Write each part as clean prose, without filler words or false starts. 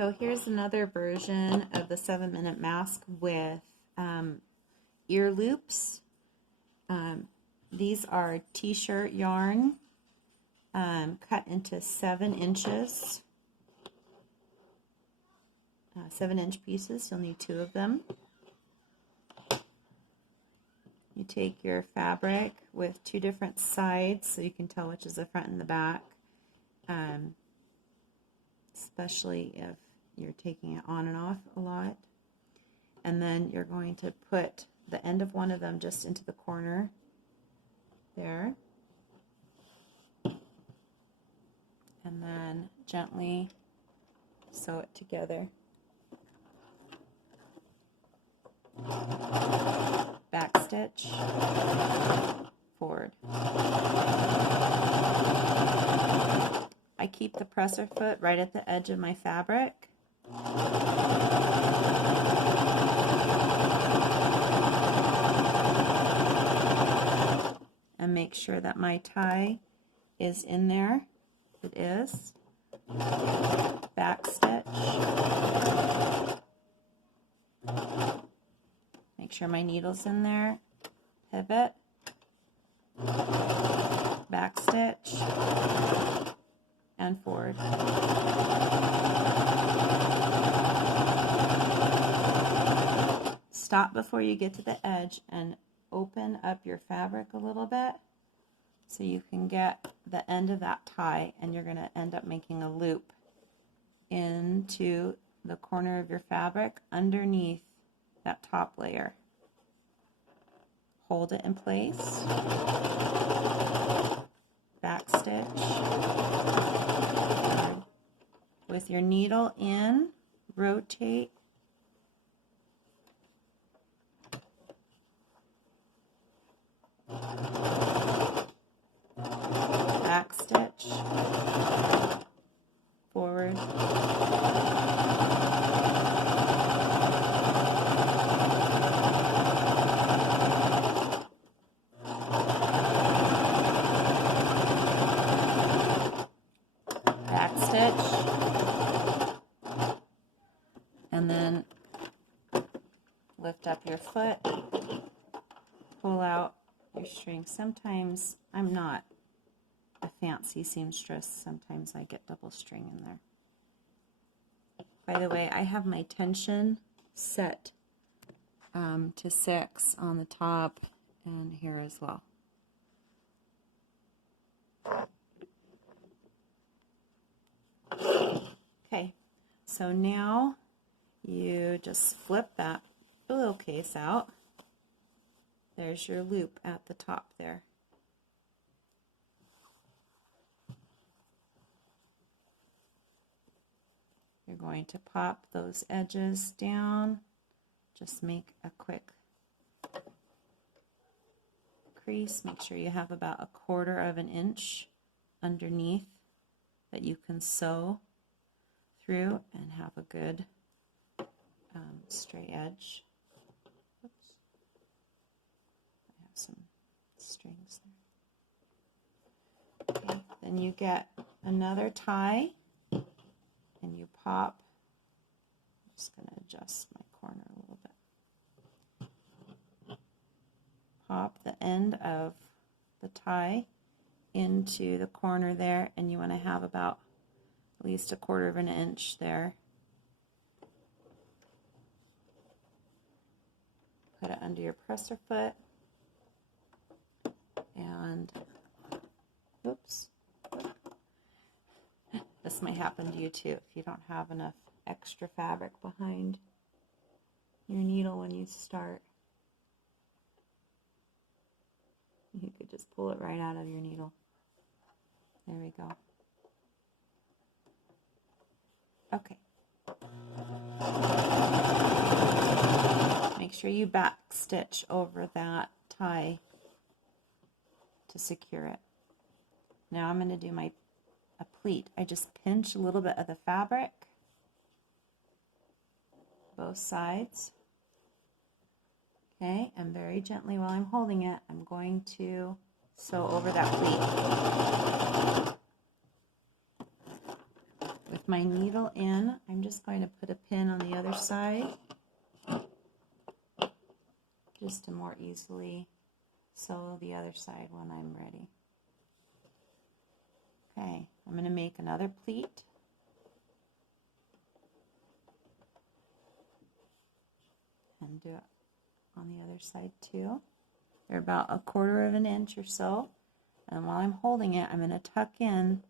So here's another version of the 7-minute mask with ear loops. These are t-shirt yarn cut into 7 inches, 7-inch pieces. You'll need 2 of them. You take your fabric with 2 different sides so you can tell which is the front and the back, especially if you're taking it on and off a lot. And then you're going to put the end of one of them just into the corner there, and then gently sew it together. Back stitch, forward. I keep the presser foot right at the edge of my fabric. And make sure that my tie is in there. It is. Back stitch. Make sure my needle's in there. Pivot. Back stitch. And forward. Stop before you get to the edge and open up your fabric a little bit so you can get the end of that tie, and you're going to end up making a loop into the corner of your fabric underneath that top layer. Hold it in place, back stitch, with your needle in, rotate, back stitch, forward, back stitch, and then lift up your foot, pull out your string. Sometimes I'm not a fancy seamstress, sometimes I get double string in there. By the way, I have my tension set to 6 on the top and here as well. Okay, so now you just flip that pillowcase out. There's your loop at the top there. You're going to pop those edges down. Just make a quick crease. Make sure you have about 1/4 of an inch underneath that you can sew through and have a good straight edge. Oops. I have some strings there. Okay, then you get another tie and you pop. I'm just going to adjust my corner a little bit. Pop the end of the tie into the corner there, and you want to have about at least 1/4 of an inch there. Put it under your presser foot, and oops, this might happen to you too if you don't have enough extra fabric behind your needle when you start. You could just pull it right out of your needle. There we go. Okay. Make sure you back stitch over that tie to secure it. Now I'm going to do a pleat. I just pinch a little bit of the fabric, both sides. Okay, and very gently while I'm holding it, I'm going to sew over that pleat. With my needle in, I'm just going to put a pin on the other side just to more easily sew the other side when I'm ready. Okay, I'm going to make another pleat. And do it on the other side too. They're about 1/4 of an inch or so. And while I'm holding it, I'm going to tuck in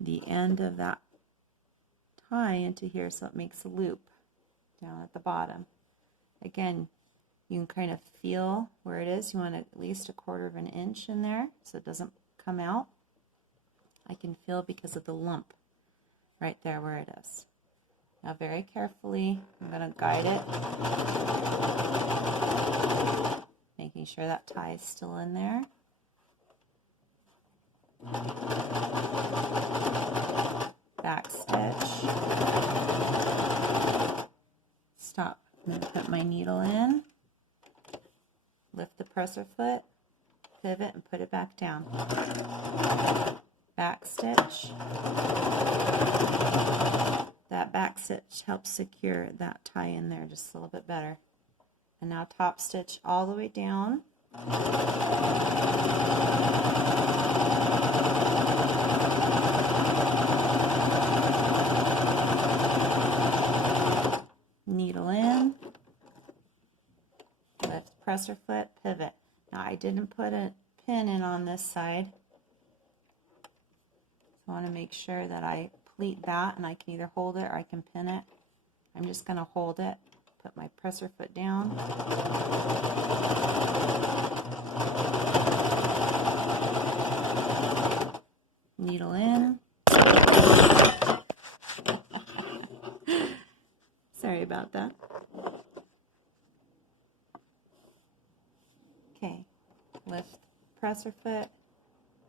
the end of that tie into here so it makes a loop down at the bottom. Again, you can kind of feel where it is. You want at least 1/4 of an inch in there so it doesn't come out. I can feel because of the lump right there where it is. Now very carefully, I'm going to guide it, making sure that tie is still in there. Back stitch. Stop. I'm going to put my needle in, lift the presser foot, pivot, and put it back down. Back stitch. That back stitch helps secure that tie in there just a little bit better. And now top stitch all the way down. Needle in, lift presser foot, pivot. Now I didn't put a pin in on this side. So I want to make sure that I pleat that, and I can either hold it or I can pin it. I'm just going to hold it, put my presser foot down. Needle in. Sorry about that. Okay, lift presser foot,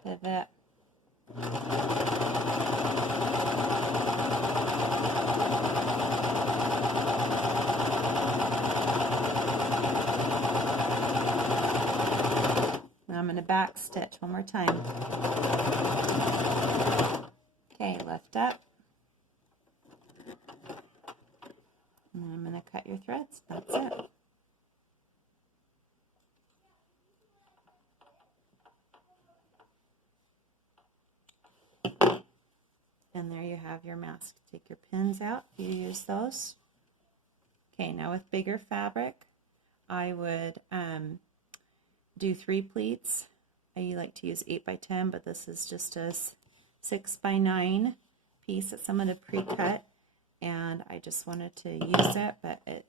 pivot. Now I'm going to back stitch one more time. Okay, lift up. And then I'm going to cut your threads. That's it. And there you have your mask. Take your pins out if you use those. Okay, now with bigger fabric, I would do 3 pleats. I like to use 8 by 10, but this is just a 6 by 9 piece that I'm going to pre-cut, and I just wanted to use it, but it